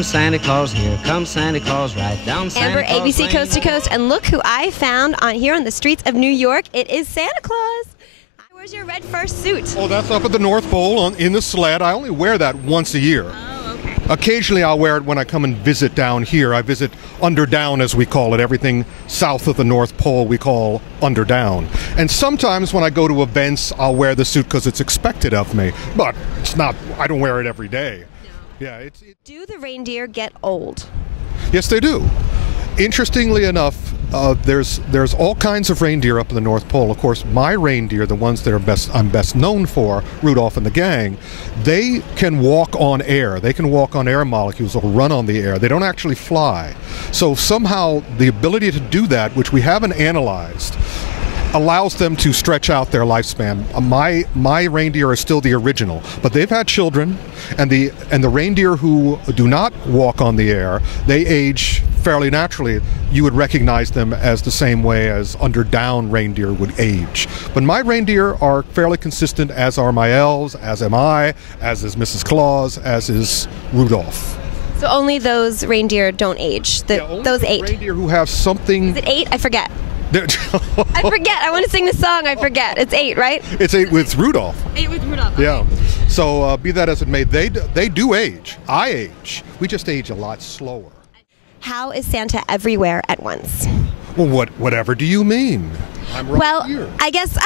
comes Santa Claus, here comes Santa Claus, right down Santa Amber, Claus ABC Lane. Coast to Coast, and look who I found here on the streets of New York. It is Santa Claus. Where's your red fur suit? Oh, that's up at the North Pole in the sled. I only wear that once a year. Oh, okay. Occasionally I'll wear it when I come and visit down here. I visit underdown, as we call it. Everything south of the North Pole we call underdown. And sometimes when I go to events, I'll wear the suit because it's expected of me. But it's not, I don't wear it every day. No. Yeah. Do the reindeer get old? Yes, they do. Interestingly enough, there's all kinds of reindeer up in the North Pole. Of course, my reindeer, the ones that I'm best known for, Rudolph and the gang, they can walk on air. They can walk on air molecules or run on the air. They don't actually fly. So somehow the ability to do that, which we haven't analyzed, allows them to stretch out their lifespan. My reindeer are still the original, but they've had children, and the reindeer who do not walk on the air, they age fairly naturally. You would recognize them as the same way as underdown reindeer would age. But my reindeer are fairly consistent, as are my elves, as am I, as is Mrs. Claus, as is Rudolph. So only those reindeer don't age. Those 8. Reindeer who have something. Is it 8? I forget. I forget. I want to sing the song. I forget. It's 8, right? It's 8 with Rudolph. 8 with Rudolph. Okay. Yeah. So be that as it may, they do age. I age. We just age a lot slower. How is Santa everywhere at once? Well, whatever do you mean? I'm right here. I guess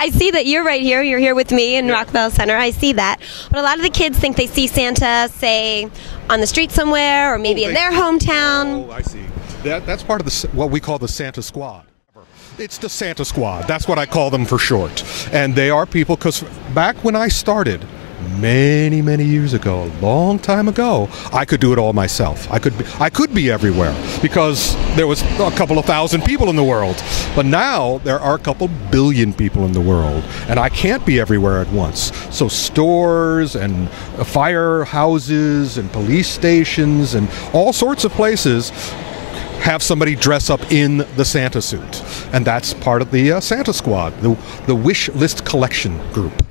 I see that you're right here. You're here with me in Rockefeller Center. I see that. But a lot of the kids think they see Santa, say, on the street somewhere or maybe in their hometown. Oh, I see. That's part of what we call the Santa Squad. It's the Santa Squad. That's what I call them for short. And they are people, because back when I started, many, many years ago, a long time ago, I could do it all myself. I could be everywhere because there was a couple of thousand people in the world. But now there are a couple billion people in the world, and I can't be everywhere at once. So stores and firehouses and police stations and all sorts of places have somebody dress up in the Santa suit. And that's part of the Santa Squad, the wish list collection group.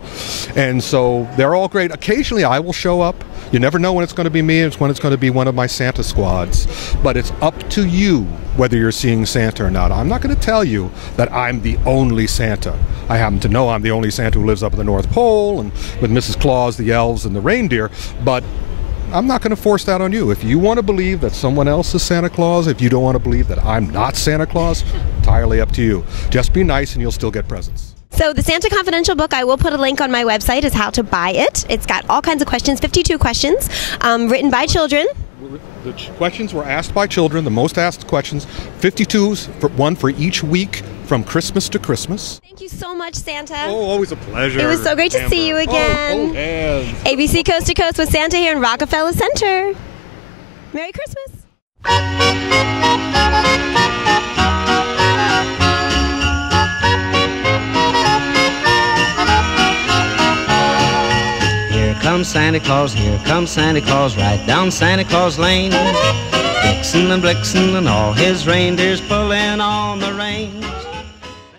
And so they're all great. Occasionally I will show up. You never know when it's going to be me, it's when it's going to be one of my Santa squads. But it's up to you whether you're seeing Santa or not. I'm not going to tell you that I'm the only Santa. I happen to know I'm the only Santa who lives up at the North Pole, and with Mrs. Claus, the elves, and the reindeer, but I'm not going to force that on you. If you want to believe that someone else is Santa Claus, if you don't want to believe that I'm not Santa Claus, entirely up to you. Just be nice and you'll still get presents. So the Santa Confidential book, I will put a link on my website, is how to buy it. It's got all kinds of questions, 52 questions, written by children. The questions were asked by children, the most asked questions, 52, one for each week from Christmas to Christmas. Thank you so much, Santa. Oh, always a pleasure. It was so great to see you again. ABC Coast to Coast with Santa here in Rockefeller Center. Merry Christmas. Here comes Santa Claus, here comes Santa Claus, right down Santa Claus Lane. Vixen and Blixen and all his reindeers pulling on the rein.